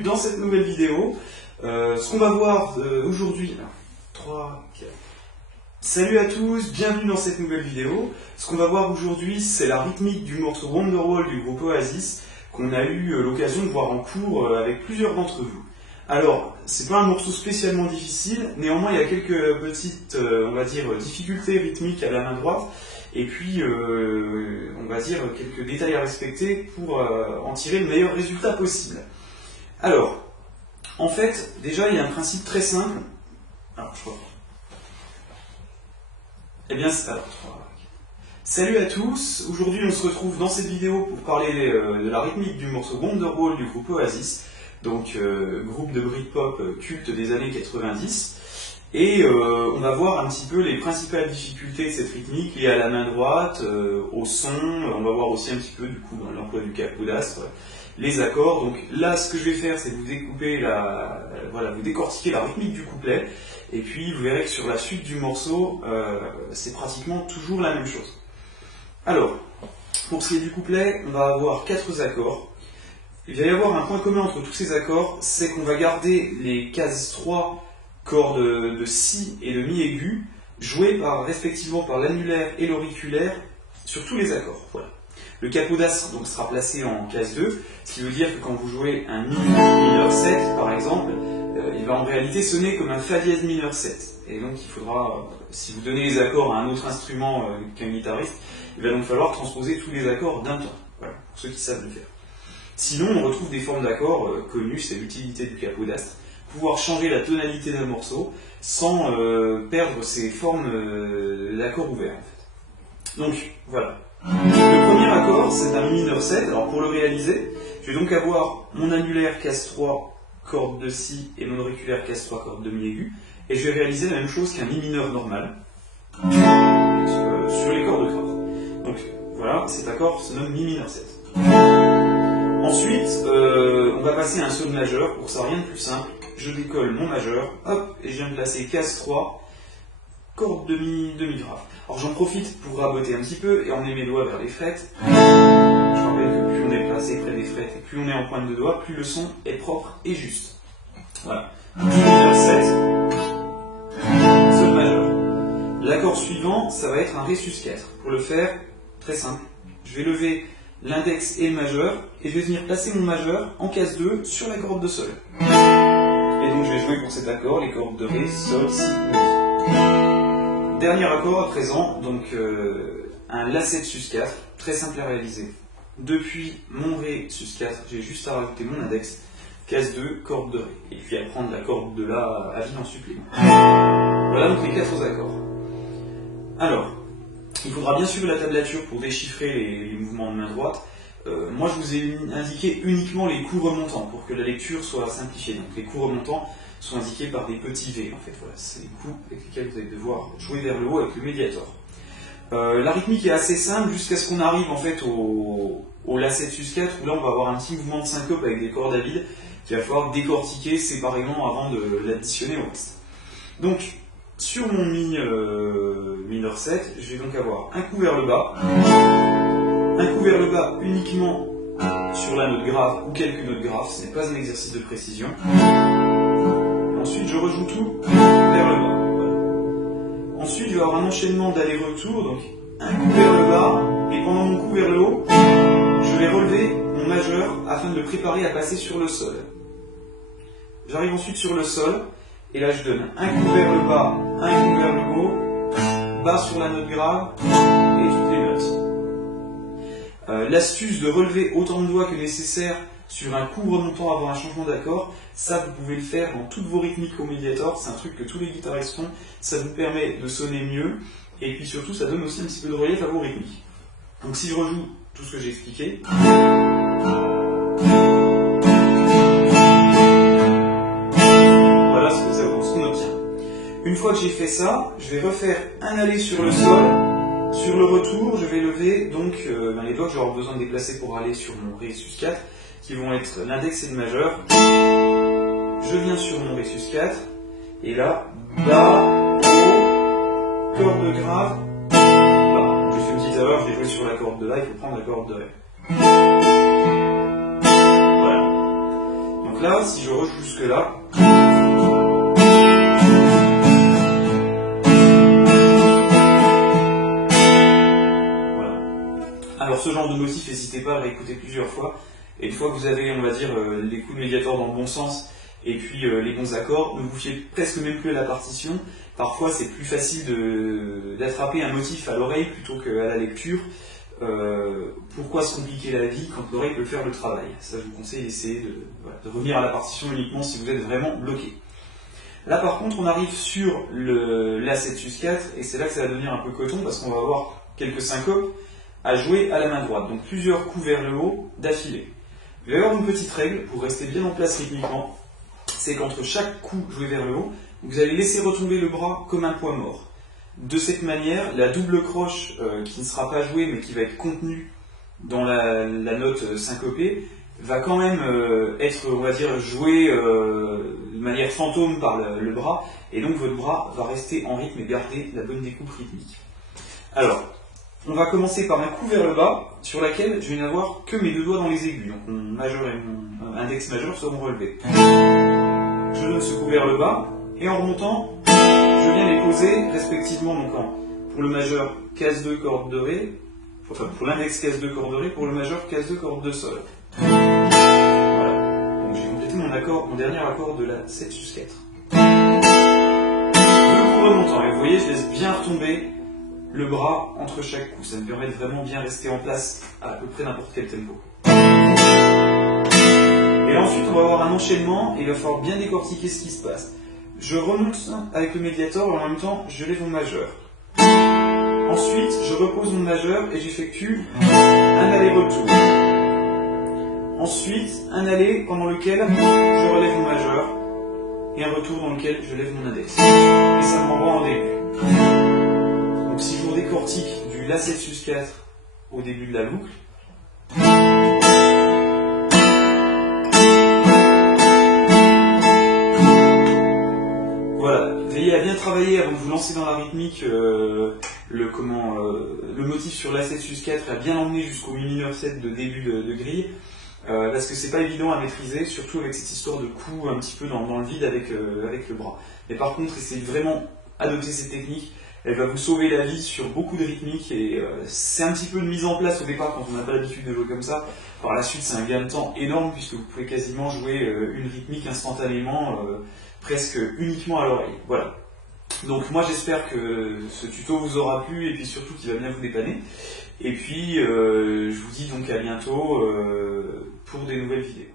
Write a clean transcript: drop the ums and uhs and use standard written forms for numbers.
bienvenue dans cette nouvelle vidéo. Ce qu'on va voir aujourd'hui... 3, 4... Salut à tous, bienvenue dans cette nouvelle vidéo. Ce qu'on va voir aujourd'hui, c'est la rythmique du morceau Wonderwall du groupe Oasis, qu'on a eu l'occasion de voir en cours avec plusieurs d'entre vous. Alors, c'est pas un morceau spécialement difficile, néanmoins il y a quelques petites, on va dire, difficultés rythmiques à la main droite, et puis, on va dire, quelques détails à respecter pour en tirer le meilleur résultat possible. Alors, en fait, déjà il y a un principe très simple. Alors, je crois. Eh bien, salut à tous, aujourd'hui on se retrouve dans cette vidéo pour parler de la rythmique du morceau Wonderwall du groupe Oasis, donc groupe de Britpop culte des années 90, et on va voir un petit peu les principales difficultés de cette rythmique liées à la main droite, au son, on va voir aussi un petit peu du coup dans l'emploi du capodastre, les accords. Donc là ce que je vais faire c'est vous découper vous décortiquer la rythmique du couplet, et puis vous verrez que sur la suite du morceau, c'est pratiquement toujours la même chose. Alors, pour ce qui est du couplet, on va avoir 4 accords. Il va y avoir un point commun entre tous ces accords, c'est qu'on va garder les cases 3 cordes de si et de mi aigu, jouées respectivement par l'annulaire et l'auriculaire sur tous les accords. Voilà. Le capodastre donc sera placé en case 2, ce qui veut dire que quand vous jouez un mi mineur 7 par exemple, il va en réalité sonner comme un fa dièse mineur 7. Et donc il faudra, si vous donnez les accords à un autre instrument qu'un guitariste, il va donc falloir transposer tous les accords d'un temps, voilà, pour ceux qui savent le faire. Sinon, on retrouve des formes d'accords connues, c'est l'utilité du capodastre, pouvoir changer la tonalité d'un morceau sans perdre ces formes d'accords ouverts en fait. Donc voilà. Le premier accord, c'est un mi mineur 7. Alors pour le réaliser, je vais donc avoir mon annulaire case 3, corde de si, et mon auriculaire case 3, corde de mi aigu, et je vais réaliser la même chose qu'un mi mineur normal sur les cordes graves. Donc voilà, cet accord se nomme mi mineur 7. Ensuite, on va passer à un sol majeur. Pour ça, rien de plus simple. Je décolle mon majeur, hop, et je viens de placer case 3, corde de mi grave. Alors j'en profite pour raboter un petit peu et emmener mes doigts vers les frettes. Je rappelle que plus on est placé près des frettes et plus on est en pointe de doigt, plus le son est propre et juste. Voilà. Mi mineur 7, sol majeur. L'accord suivant, ça va être un ré sus 4. Pour le faire, très simple, je vais lever l'index et le majeur, et je vais venir placer mon majeur en case 2 sur la corde de sol. Et donc je vais jouer pour cet accord les cordes de ré, sol, si, mi. Dernier accord à présent, donc un la 7 sus 4, très simple à réaliser. Depuis mon ré sus 4, j'ai juste à rajouter mon index, case 2, corde de ré, et puis à prendre la corde de la à vie en supplément. Voilà donc les 4 accords. Alors, il faudra bien suivre la tablature pour déchiffrer les mouvements de main droite. Moi je vous ai indiqué uniquement les coups remontants pour que la lecture soit simplifiée. Donc les coups remontants sont indiqués par des petits V en fait. Voilà, c'est les coups avec lesquels vous allez devoir jouer vers le haut avec le médiator. La rythmique est assez simple jusqu'à ce qu'on arrive en fait au la 7 sus 4 où là on va avoir un petit mouvement de syncope avec des cordes à vide qu'il va falloir décortiquer séparément avant de l'additionner au reste. Donc sur mon mi mineur 7, je vais donc avoir un coup vers le bas uniquement sur la note grave ou quelques notes graves, ce n'est pas un exercice de précision. Ensuite, je rejoue tout vers le bas. Voilà. Ensuite, je vais avoir un enchaînement d'aller-retour, donc un coup vers le bas, et pendant mon coup vers le haut, je vais relever mon majeur afin de le préparer à passer sur le sol. J'arrive ensuite sur le sol, et là je donne un coup vers le bas, un coup vers le haut, bas sur la note grave, et toutes les notes. L'astuce de relever autant de doigts que nécessaire sur un coup remontant avant un changement d'accord, ça vous pouvez le faire dans toutes vos rythmiques au médiator, c'est un truc que tous les guitaristes font, ça vous permet de sonner mieux, et puis surtout ça donne aussi un petit peu de relief à vos rythmiques. Donc si je rejoue tout ce que j'ai expliqué, voilà ce qu'on obtient. Une fois que j'ai fait ça, je vais refaire un aller sur le sol. Sur le retour, je vais lever donc les doigts que j'aurai besoin de déplacer pour aller sur mon ré sus 4, qui vont être l'index et le majeur. Je viens sur mon ré sus 4, et là, bas, haut, corde grave, bas. J'ai fait une petite erreur, je l'ai joué sur la corde de la, il faut prendre la corde de ré. Voilà. Donc Donc là, si je rejoue jusque là, voilà. Alors ce genre de motif, n'hésitez pas à le réécouter plusieurs fois. Et une fois que vous avez, on va dire, les coups de médiator dans le bon sens et puis les bons accords, ne vous fiez presque même plus à la partition. Parfois, c'est plus facile d'attraper un motif à l'oreille plutôt qu'à la lecture. Pourquoi se compliquer la vie quand l'oreille peut faire le travail? Ça, je vous conseille d'essayer de revenir à la partition uniquement si vous êtes vraiment bloqué. Là, par contre, on arrive sur la 7/4 et c'est là que ça va devenir un peu coton parce qu'on va avoir quelques syncopes à jouer à la main droite. Donc plusieurs coups vers le haut d'affilée. Il va y avoir une petite règle pour rester bien en place rythmiquement, c'est qu'entre chaque coup joué vers le haut, vous allez laisser retomber le bras comme un poids mort. De cette manière, la double croche qui ne sera pas jouée mais qui va être contenue dans la note syncopée va quand même être, on va dire, jouée de manière fantôme par le bras, et donc votre bras va rester en rythme et garder la bonne découpe rythmique. Alors, on va commencer par un coup vers le bas, sur laquelle je vais n'avoir que mes deux doigts dans les aigus. Donc mon majeur et mon index majeur seront relevés. Je donne ce coup vers le bas, et en remontant, je viens les poser respectivement donc pour le majeur case 2 corde de ré, enfin pour l'index case 2 corde de ré, pour le majeur case 2 corde de sol. Voilà. Donc j'ai complété mon dernier accord de la 7/4. Deux coups remontants, et vous voyez, je laisse bien retomber le bras entre chaque coup. Ça me permet de vraiment bien rester en place à peu près n'importe quel tempo. Et là, ensuite, on va avoir un enchaînement et il va falloir bien décortiquer ce qui se passe. Je remonte avec le médiator et en même temps, je lève mon majeur. Ensuite, je repose mon majeur et j'effectue un aller-retour. Ensuite, un aller pendant lequel je relève mon majeur et un retour dans lequel je lève mon index. Et ça me renvoie en début. Donc si je vous décortique du La 7/4 au début de la boucle, voilà, veillez à bien travailler avant de vous lancer dans la rythmique le motif sur La 7/4 et à bien l'emmener jusqu'au Mi mineur 7 de début de grille, parce que c'est pas évident à maîtriser, surtout avec cette histoire de coup un petit peu dans le vide avec le bras. Mais par contre, essayez vraiment d'adopter cette technique. Elle va vous sauver la vie sur beaucoup de rythmiques et c'est un petit peu de mise en place au départ quand on n'a pas l'habitude de jouer comme ça. Par la suite, c'est un gain de temps énorme puisque vous pouvez quasiment jouer une rythmique instantanément, presque uniquement à l'oreille. Voilà. Donc moi j'espère que ce tuto vous aura plu et puis surtout qu'il va bien vous dépanner. Et puis je vous dis donc à bientôt pour des nouvelles vidéos.